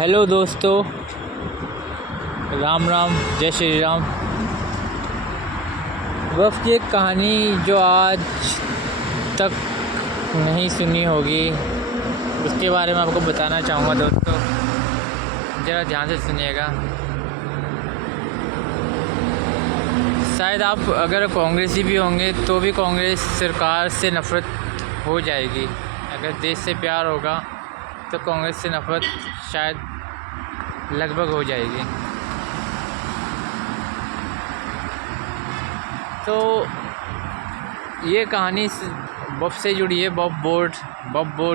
Hello दोस्तों, राम राम, जय श्री राम। वफ़ की एक कहानी जो आज तक नहीं सुनी होगी, उसके बारे में आपको बताना चाहूँगा। दोस्तों ज़रा ध्यान से सुनिएगा। शायद आप अगर कांग्रेसी भी होंगे तो भी कांग्रेस सरकार से नफ़रत हो जाएगी। अगर देश से प्यार होगा तो कांग्रेस से नफ़रत शायद लगभग हो जाएगी। तो ये कहानी बॉब से जुड़ी है। बॉब बोर्ड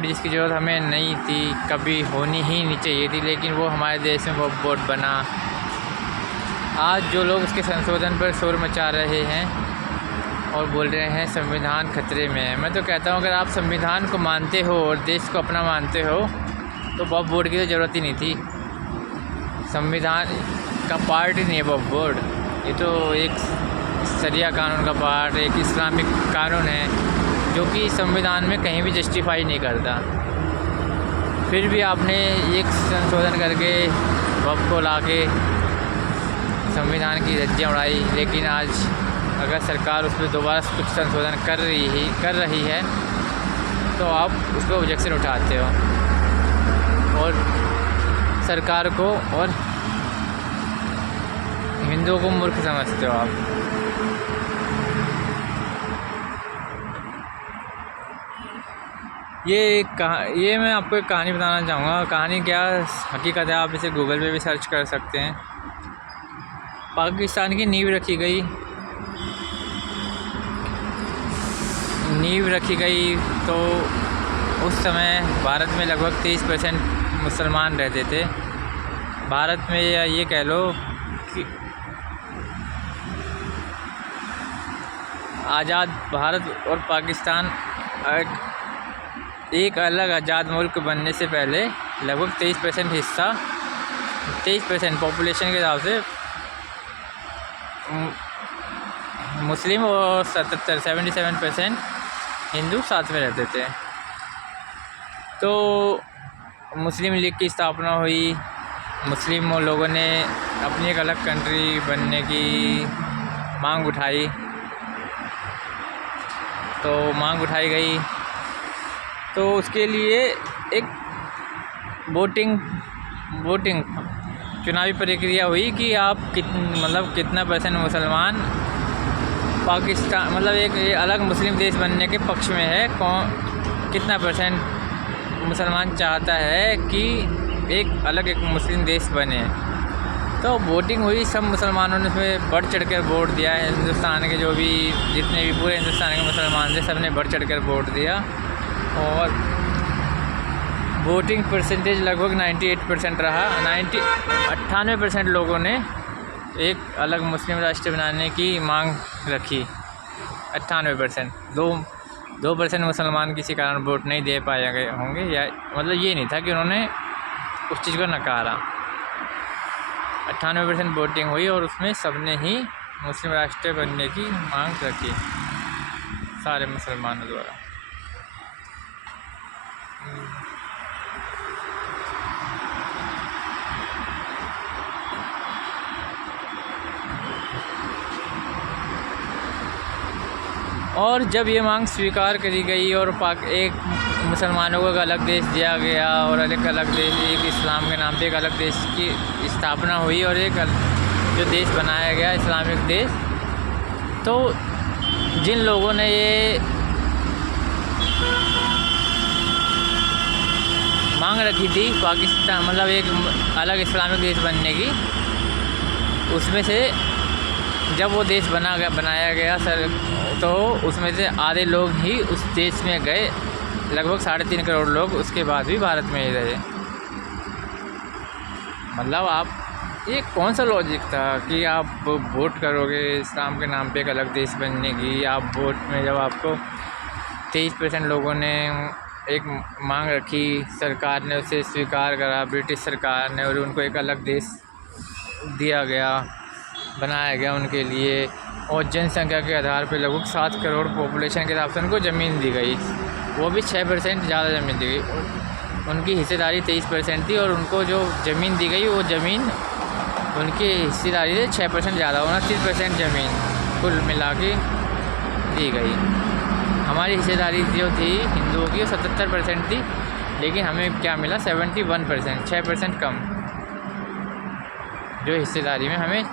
जिसकी ज़रूरत हमें नहीं थी, कभी होनी ही नहीं चाहिए थी, लेकिन वो हमारे देश में बॉब बोर्ड बना। आज जो लोग उसके संशोधन पर शोर मचा रहे हैं और बोल रहे हैं संविधान खतरे में है, मैं तो कहता हूँ अगर आप संविधान को मानते हो और देश को अपना मानते हो तो बॉब बोर्ड की तो ज़रूरत ही नहीं थी। संविधान का पार्ट ही नहीं है बॉब बोर्ड। ये तो एक शरिया कानून का पार्ट, एक इस्लामिक कानून है जो कि संविधान में कहीं भी जस्टिफाई नहीं करता। फिर भी आपने एक संशोधन करके बॉब को लाके संविधान की धज्जियां उड़ाई। लेकिन आज अगर सरकार उस पर दोबारा कुछ संशोधन कर रही है तो आप उस पर ऑब्जेक्शन उठाते हो और सरकार को और हिंदुओं को मूर्ख समझते हो आप। ये मैं आपको एक कहानी बताना चाहूँगा। कहानी क्या हकीकत है, आप इसे गूगल पे भी सर्च कर सकते हैं। पाकिस्तान की नींव रखी गई तो उस समय भारत में लगभग 30% मुसलमान रहते थे। भारत में या ये कह लो कि आज़ाद भारत और पाकिस्तान एक अलग आज़ाद मुल्क बनने से पहले लगभग 23% पॉपुलेशन के हिसाब से मुस्लिम और 77% हिंदू साथ में रहते थे। तो मुस्लिम लीग की स्थापना हुई। मुस्लिम लोगों ने अपनी एक अलग कंट्री बनने की मांग उठाई, तो मांग उठाई गई। तो उसके लिए एक वोटिंग चुनावी प्रक्रिया हुई कि आप कितना परसेंट मुसलमान पाकिस्तान एक अलग मुस्लिम देश बनने के पक्ष में है, कितना परसेंट मुसलमान चाहता है कि एक मुस्लिम देश बने। तो वोटिंग हुई, सब मुसलमानों ने उसमें बढ़ चढ़ कर वोट दिया है। हिंदुस्तान के जितने भी पूरे हिंदुस्तान के मुसलमान थे, सब ने बढ़ चढ़ कर वोट दिया और वोटिंग परसेंटेज लगभग 98% रहा। 98% लोगों ने एक अलग मुस्लिम राष्ट्र बनाने की मांग रखी। 98%। 2% मुसलमान किसी कारण वोट नहीं दे पाए गए होंगे, या ये नहीं था कि उन्होंने उस चीज़ को नकारा। 98% वोटिंग हुई और उसमें सबने ही मुस्लिम राष्ट्र बनने की मांग रखी, सारे मुसलमानों द्वारा। और जब ये मांग स्वीकार करी गई और एक मुसलमानों को एक अलग देश दिया गया और अलग देश, एक इस्लाम के नाम पे एक अलग देश की स्थापना हुई और एक जो देश बनाया गया इस्लामिक देश, तो जिन लोगों ने ये मांग रखी थी पाकिस्तान एक अलग इस्लामिक देश बनने की, उसमें से जब वो देश बनाया गया तो उसमें से आधे लोग ही उस देश में गए। लगभग 3.5 करोड़ लोग उसके बाद भी भारत में ही रहे। आप ये कौन सा लॉजिक था कि आप वोट करोगे इस्लाम के नाम पे एक अलग देश बनने की। आप वोट में जब आपको 23% लोगों ने एक मांग रखी, सरकार ने उसे स्वीकार करा, ब्रिटिश सरकार ने, और उनको एक अलग देश बनाया गया उनके लिए, और जनसंख्या के आधार पर लगभग 7 करोड़ पॉपुलेशन के हिसाब से उनको ज़मीन दी गई, वो भी 6% ज़्यादा ज़मीन दी गई। उनकी हिस्सेदारी 23% थी और उनको जो ज़मीन दी गई वो ज़मीन उनकी हिस्सेदारी से 6% ज़्यादा, 29% ज़मीन कुल मिला के दी गई। हमारी हिस्सेदारी जो थी हिंदुओं की वो 77% थी, लेकिन हमें क्या मिला 71%, 6% कम जो हिस्सेदारी में हमें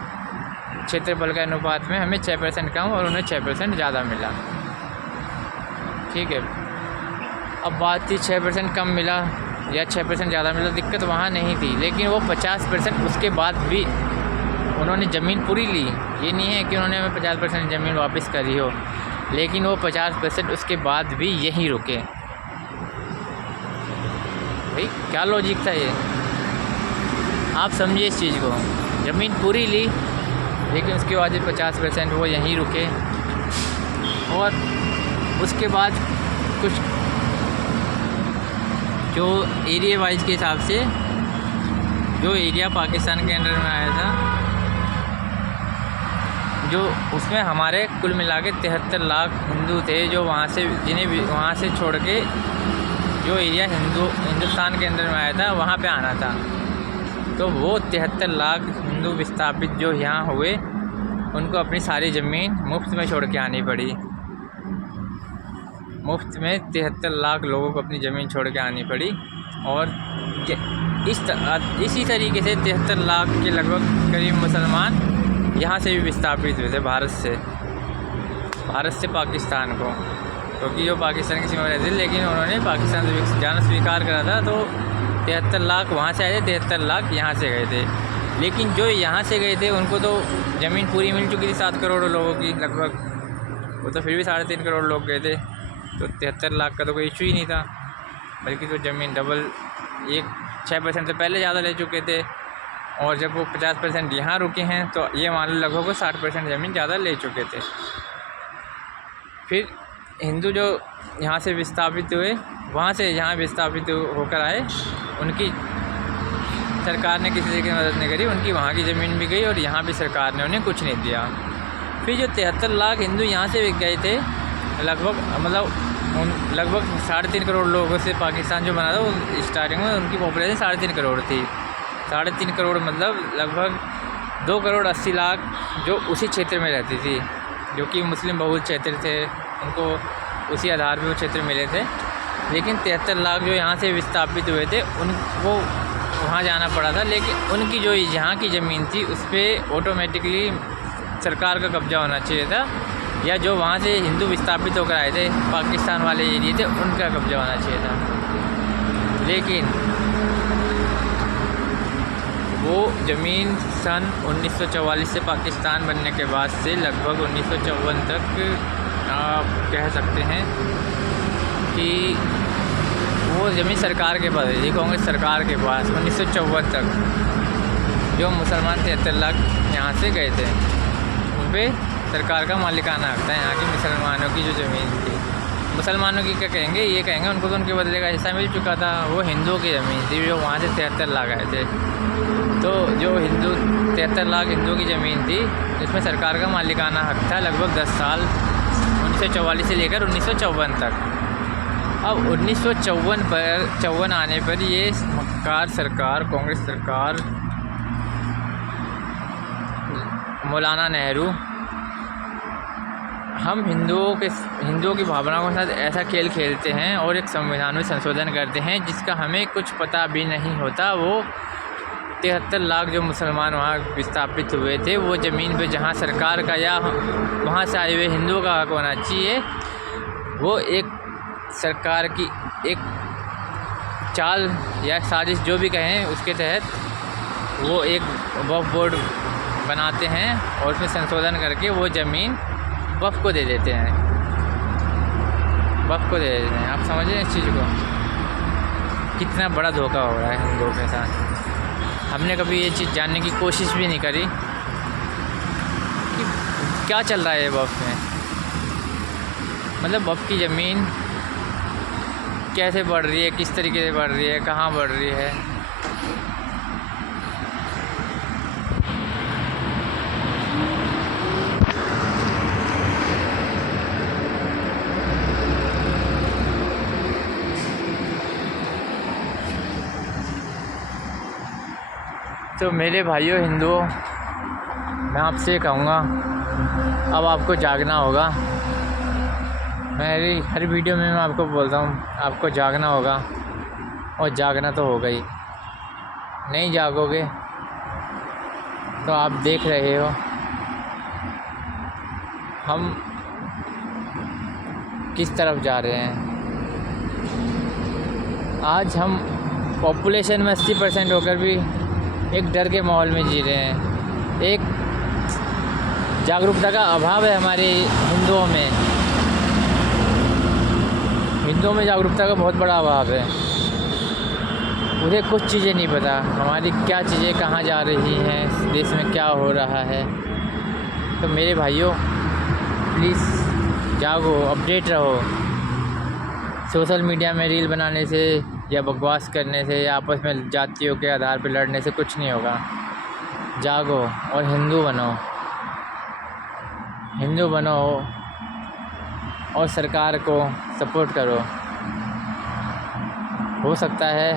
क्षेत्रफल के अनुपात में हमें 6% कम और उन्हें 6% ज़्यादा मिला। ठीक है, अब बात थी 6% कम मिला या 6% ज़्यादा मिला, दिक्कत वहाँ नहीं थी, लेकिन वो 50% उसके बाद भी उन्होंने ज़मीन पूरी ली। ये नहीं है कि उन्होंने हमें 50% ज़मीन वापस करी हो, लेकिन वो 50% उसके बाद भी यहीं रुके। भाई क्या लॉजिक था ये, आप समझिए इस चीज़ को। ज़मीन पूरी ली लेकिन उसके बाद 50% वो यहीं रुके, और उसके बाद कुछ जो एरिया वाइज के हिसाब से जो एरिया पाकिस्तान के अंडर में आया था, जो उसमें हमारे कुल मिला के 73 लाख हिंदू थे जो वहाँ से, जिन्हें वहाँ से छोड़ के जो एरिया हिंदुस्तान के अंदर में आया था वहाँ पे आना था। तो वो 73 लाख हिंदू विस्थापित जो यहाँ हुए उनको अपनी सारी ज़मीन मुफ्त में छोड़ के आनी पड़ी। मुफ्त में 73 लाख लोगों को अपनी ज़मीन छोड़ के आनी पड़ी। और इसी तरीके से 73 लाख के लगभग करीब मुसलमान यहाँ से भी विस्थापित हुए थे, भारत से पाकिस्तान को, क्योंकि जो पाकिस्तान की सीमा में रहते थे, लेकिन उन्होंने पाकिस्तान से जाना स्वीकार करा था। तो 73 लाख वहाँ से आए थे, 73 लाख यहाँ से गए थे। लेकिन जो यहाँ से गए थे उनको तो ज़मीन पूरी मिल चुकी थी 7 करोड़ लोगों की लगभग, वो तो फिर भी 3.5 करोड़ लोग गए थे। तो 73 लाख का तो कोई इशू ही नहीं था, बल्कि तो ज़मीन डबल 6% से पहले ज़्यादा ले चुके थे। और जब वो 50% यहाँ रुके हैं तो ये मान लो लगभग वो 60% ज़मीन ज़्यादा ले चुके थे। फिर हिंदू जो यहाँ से विस्थापित हुए, वहाँ से यहाँ विस्थापित होकर आए, उनकी सरकार ने किसी तरीके की मदद नहीं करी, उनकी वहाँ की ज़मीन भी गई और यहाँ भी सरकार ने उन्हें कुछ नहीं दिया। फिर जो 73 लाख हिंदू यहाँ से बिक गए थे, लगभग 3.5 करोड़ लोगों से पाकिस्तान जो बना था वो स्टार्टिंग में उनकी पॉपुलेशन 3.5 करोड़ थी। 3.5 करोड़ मतलब लगभग 2 करोड़ 80 लाख जो उसी क्षेत्र में रहती थी, जो कि मुस्लिम बहुल क्षेत्र थे, उनको उसी आधार पर वो क्षेत्र मिले थे। लेकिन 73 लाख जो यहाँ से विस्थापित हुए थे उनको वहाँ जाना पड़ा था, लेकिन उनकी जो यहाँ की ज़मीन थी उस पर ऑटोमेटिकली सरकार का कब्जा होना चाहिए था, या जो वहाँ से हिंदू विस्थापित होकर आए थे पाकिस्तान वाले एरिए थे उनका कब्जा होना चाहिए था। लेकिन वो ज़मीन सन 1944 से पाकिस्तान बनने के बाद से लगभग 1954 तक आप कह सकते हैं कि वो ज़मीन सरकार के पास थी, कांग्रेस सरकार के पास 1954 तक। जो मुसलमान 73 लाख यहाँ से गए थे उन पर सरकार का मालिकाना हक था। यहाँ के मुसलमानों की जो ज़मीन थी, मुसलमानों की क्या कहेंगे, ये कहेंगे उनको तो उनके बदले का हिस्सा मिल चुका था। वो हिंदुओं की ज़मीन थी जो वहाँ से 73 लाख आए थे। तो जो 73 लाख हिंदुओं की ज़मीन थी जिसमें सरकार का मालिकाना हक था लगभग 10 साल, 1944 से लेकर 1954 तक। अब 1954 आने पर ये मक्कार सरकार, कांग्रेस सरकार, मौलाना नेहरू, हम हिंदुओं की भावनाओं के साथ ऐसा खेल खेलते हैं और एक संविधान में संशोधन करते हैं जिसका हमें कुछ पता भी नहीं होता। वो 73 लाख जो मुसलमान वहाँ विस्थापित हुए थे, वो ज़मीन पे जहाँ सरकार का या वहाँ से आए हुए हिंदुओं का हक होना चाहिए, वो एक सरकार की एक चाल या साजिश जो भी कहें उसके तहत वो एक वक्फ बोर्ड बनाते हैं और उसमें संशोधन करके वो ज़मीन वक्फ को दे देते हैं, आप समझें इस चीज़ को, कितना बड़ा धोखा हो रहा है हिंदुओं के साथ। हमने कभी ये चीज़ जानने की कोशिश भी नहीं करी कि क्या चल रहा है वक्फ में, मतलब वक्फ की ज़मीन कैसे बढ़ रही है, किस तरीके से बढ़ रही है, कहाँ बढ़ रही है। तो मेरे भाइयों हिंदुओं, मैं आपसे कहूँगा अब आपको जागना होगा। मेरी हर वीडियो में मैं आपको बोलता हूँ आपको जागना होगा, और जागना तो होगा ही। नहीं जागोगे तो आप देख रहे हो हम किस तरफ जा रहे हैं। आज हम पॉपुलेशन में 80% होकर भी एक डर के माहौल में जी रहे हैं। एक जागरूकता का अभाव है हमारे हिंदुओं में। हिंदुओं में जागरूकता का बहुत बड़ा अभाव है। उन्हें कुछ चीज़ें नहीं पता हमारी क्या चीज़ें कहाँ जा रही हैं, देश में क्या हो रहा है। तो मेरे भाइयों प्लीज़ जागो, अपडेट रहो। सोशल मीडिया में रील बनाने से या बकवास करने से या आपस में जातियों के आधार पर लड़ने से कुछ नहीं होगा। जागो और हिंदू बनो, हिंदू बनो और सरकार को सपोर्ट करो। हो सकता है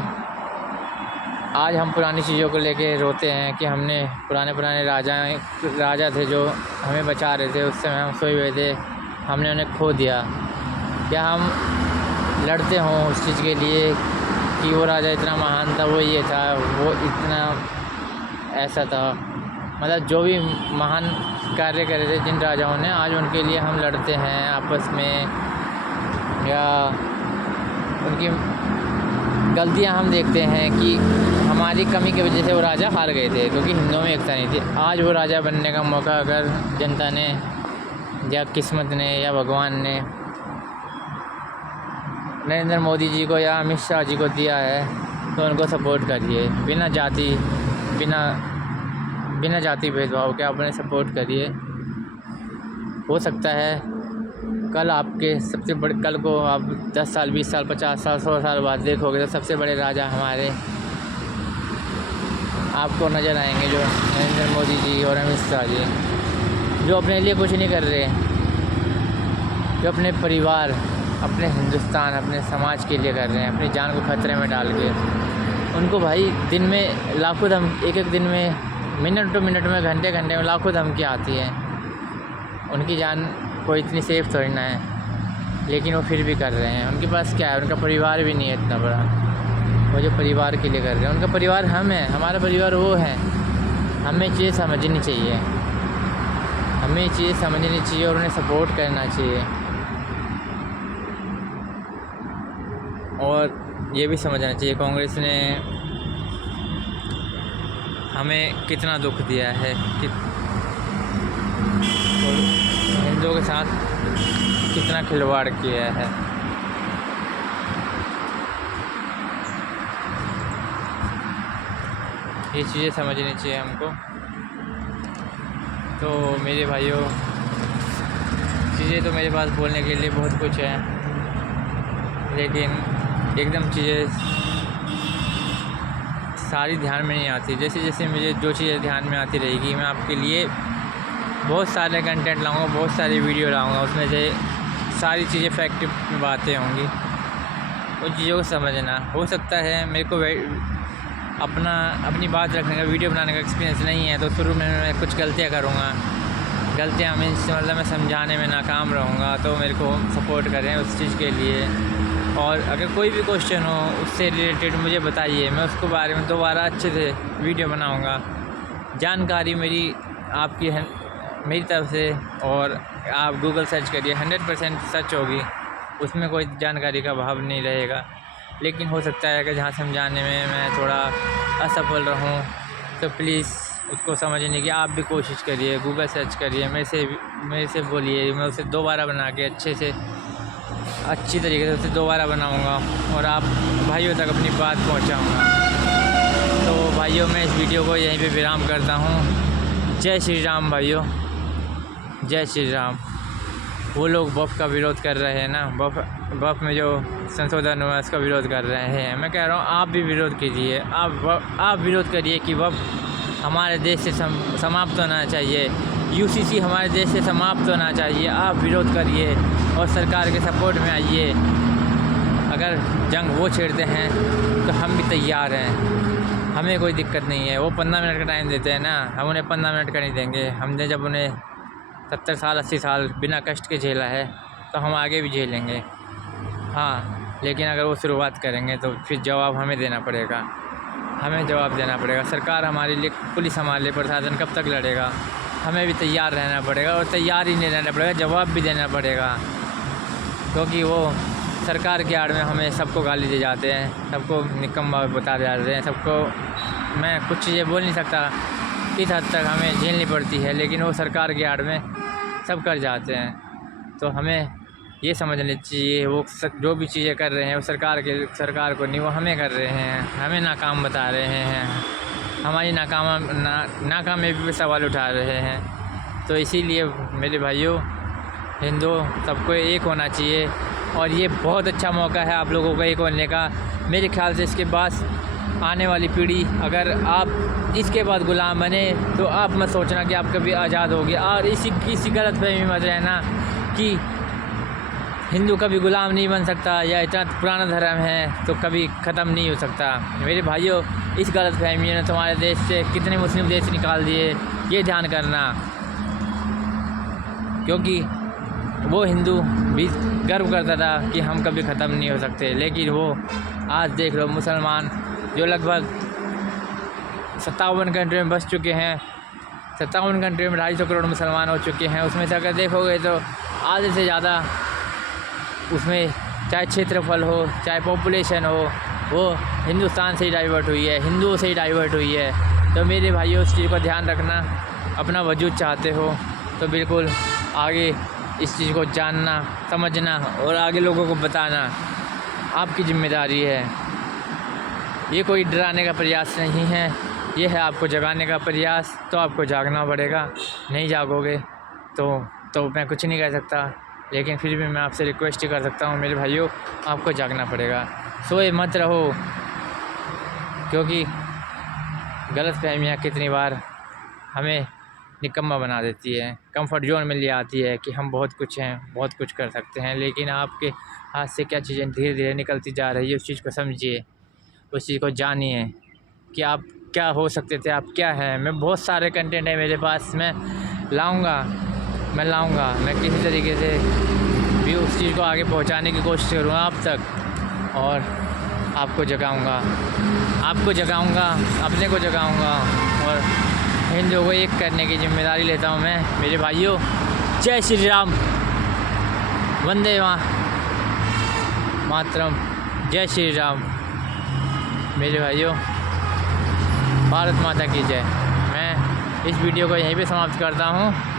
आज हम पुरानी चीज़ों को लेके रोते हैं कि हमने पुराने राजा थे जो हमें बचा रहे थे, उस समय हम सोए हुए थे, हमने उन्हें खो दिया। क्या हम लड़ते हों उस चीज़ के लिए कि वो राजा इतना महान था, वो ये था, वो इतना ऐसा था। मतलब जो भी महान कार्य करे थे जिन राजाओं ने, आज उनके लिए हम लड़ते हैं आपस में, या उनकी गलतियां हम देखते हैं कि हमारी कमी की वजह से वो राजा हार गए थे, क्योंकि हिंदुओं में एकता नहीं थी। आज वो राजा बनने का मौका अगर जनता ने या किस्मत ने या भगवान ने नरेंद्र मोदी जी को या अमित शाह जी को दिया है तो उनको सपोर्ट करिए। बिना जाति भेदभाव के आप उन्हें सपोर्ट करिए। हो सकता है कल आपके सबसे बड़े, कल को आप 10 साल 20 साल 50 साल 100 साल बाद देखोगे तो सबसे बड़े राजा हमारे आपको नज़र आएंगे, जो नरेंद्र मोदी जी और अमित शाह जी, जो अपने लिए कुछ नहीं कर रहे, जो अपने परिवार, अपने हिंदुस्तान, अपने समाज के लिए कर रहे हैं, अपनी जान को खतरे में डाल के। उनको भाई दिन में लाखों एक दिन में, मिनट टू मिनट में, घंटे में लाखों धमकियाँ आती हैं। उनकी जान कोई इतनी सेफ थोड़ी ना है, लेकिन वो फिर भी कर रहे हैं। उनके पास क्या है, उनका परिवार भी नहीं है इतना बड़ा, वो जो परिवार के लिए कर रहे हैं। उनका परिवार हम हैं, हमारा परिवार वो है। हमें चीज़ें समझनी चाहिए, हमें चीज़ें समझनी चाहिए और उन्हें सपोर्ट करना चाहिए। और ये भी समझना चाहिए कांग्रेस ने हमें कितना दुख दिया है, कि हिंदुओं के साथ कितना खिलवाड़ किया है। ये चीज़ें समझनी चाहिए हमको। तो मेरे भाइयों, चीज़ें तो मेरे पास बोलने के लिए बहुत कुछ है, लेकिन एकदम चीज़ें सारी ध्यान में नहीं आती। जैसे जैसे मुझे जो चीज़ें ध्यान में आती रहेगी, मैं आपके लिए बहुत सारे कंटेंट लाऊंगा, बहुत सारी वीडियो लाऊंगा, उसमें से सारी चीज़ें फैक्ट बातें होंगी। उन चीज़ों को समझना। हो सकता है मेरे को अपनी बात रखने का, वीडियो बनाने का एक्सपीरियंस नहीं है, तो शुरू में मैं कुछ गलतियाँ करूँगा। गलतियाँ मीन्स मतलब मैं समझाने में नाकाम रहूँगा, तो मेरे को सपोर्ट करें उस चीज़ के लिए। और अगर कोई भी क्वेश्चन हो उससे रिलेटेड मुझे बताइए, मैं उसको बारे में दोबारा अच्छे से वीडियो बनाऊँगा। जानकारी मेरी आपकी है, मेरी तरफ से, और आप गूगल सर्च करिए, 100% सच होगी, उसमें कोई जानकारी का अभाव नहीं रहेगा। लेकिन हो सकता है कि जहाँ समझाने में मैं थोड़ा असफल रहूँ, तो प्लीज़ उसको समझने की आप भी कोशिश करिए, गूगल सर्च करिए, मेरे से बोलिए, मैं उसे दोबारा बना के अच्छी तरीके से उसे दोबारा बनाऊँगा और आप भाइयों तक अपनी बात पहुँचाऊँगा। तो भाइयों, मैं इस वीडियो को यहीं पे विराम करता हूँ। जय श्री राम भाइयों, जय श्री राम। वो लोग वफ़ का विरोध कर रहे हैं ना, वफ़ में जो संशोधन हुआ उसका विरोध कर रहे हैं। मैं कह रहा हूँ आप भी विरोध कीजिए, आप विरोध करिए कि वफ़ हमारे देश से समाप्त होना चाहिए, यूसीसी हमारे देश से समाप्त होना चाहिए। आप विरोध करिए और सरकार के सपोर्ट में आइए। अगर जंग वो छेड़ते हैं तो हम भी तैयार हैं। हमें कोई दिक्कत नहीं है। वो 15 मिनट का टाइम देते हैं ना, हम उन्हें 15 मिनट का नहीं देंगे। हमने जब उन्हें 70 साल 80 साल बिना कष्ट के झेला है तो हम आगे भी झेलेंगे। हाँ, लेकिन अगर वो शुरुआत करेंगे तो फिर जवाब हमें देना पड़ेगा, हमें जवाब देना पड़ेगा। सरकार हमारे लिए, पुलिस हमारे लिए, प्रशासन कब तक लड़ेगा? हमें भी तैयार रहना पड़ेगा, और तैयार ही नहीं रहना पड़ेगा, जवाब भी देना पड़ेगा। क्योंकि वो सरकार की आड़ में हमें सबको गाली दे जाते हैं, सबको निकम्मा बता जाते हैं, सबको मैं कुछ चीज़ें बोल नहीं सकता, किस हद तक हमें झेलनी पड़ती है, लेकिन वो सरकार की आड़ में सब कर जाते हैं। तो हमें ये समझना चाहिए वो जो भी चीज़ें कर रहे हैं वो सरकार को नहीं, वो हमें कर रहे हैं, हमें नाकाम बता रहे हैं, हमारी नाकामी पे सवाल उठा रहे हैं। तो इसीलिए मेरे भाइयों, हिंदू सबको एक होना चाहिए, और ये बहुत अच्छा मौका है आप लोगों का एक होने का। मेरे ख्याल से इसके बाद आने वाली पीढ़ी, अगर आप इसके बाद गुलाम बने तो आप मत सोचना कि आप कभी आज़ाद होगे, और इसी गलतफहमी मत रहना कि हिंदू कभी गुलाम नहीं बन सकता, या इतना पुराना धर्म है तो कभी ख़त्म नहीं हो सकता। मेरे भाइयों, इस गलतफहमी ने तुम्हारे देश से कितने मुस्लिम देश निकाल दिए, ये ध्यान करना। क्योंकि वो हिंदू भी गर्व करता था कि हम कभी ख़त्म नहीं हो सकते, लेकिन वो आज देख लो, मुसलमान जो लगभग 57 कंट्री में बस चुके हैं, 57 कंट्री में 250 करोड़ मुसलमान हो चुके हैं, उसमें से अगर देखोगे तो आधे से ज़्यादा उसमें चाहे क्षेत्रफल हो चाहे पॉपुलेशन हो, वो हिंदुस्तान से ही डाइवर्ट हुई है, हिंदुओं से ही डाइवर्ट हुई है। तो मेरे भाइयों, उस चीज़ को ध्यान रखना। अपना वजूद चाहते हो तो बिल्कुल आगे इस चीज़ को जानना, समझना और आगे लोगों को बताना आपकी ज़िम्मेदारी है। ये कोई डराने का प्रयास नहीं है, ये है आपको जगाने का प्रयास। तो आपको जागना पड़ेगा, नहीं जागोगे तो मैं कुछ नहीं कह सकता, लेकिन फिर भी मैं आपसे रिक्वेस्ट ही कर सकता हूँ मेरे भाइयों, आपको जागना पड़ेगा। सोए मत रहो, क्योंकि गलतफहमियाँ कितनी बार हमें निकम्मा बना देती है, कंफर्ट जोन में ले आती है कि हम बहुत कुछ हैं, बहुत कुछ कर सकते हैं, लेकिन आपके हाथ से क्या चीज़ें धीरे धीरे निकलती जा रही है, उस चीज़ को समझिए, उस चीज़ को जानिए कि आप क्या हो सकते थे, आप क्या हैं। मैं बहुत सारे कंटेंट है मेरे पास, मैं लाऊंगा, मैं किसी तरीके से भी उस चीज़ को आगे पहुंचाने की कोशिश करूँगा आप तक, और आपको जगाऊंगा, अपने को जगाऊंगा, और हिंदुओं को एक करने की जिम्मेदारी लेता हूँ मैं। मेरे भाइयों, जय श्री राम, वंदे मातरम, जय श्री राम। मेरे भाइयों, भारत माता की जय। मैं इस वीडियो को यहीं पे समाप्त करता हूँ।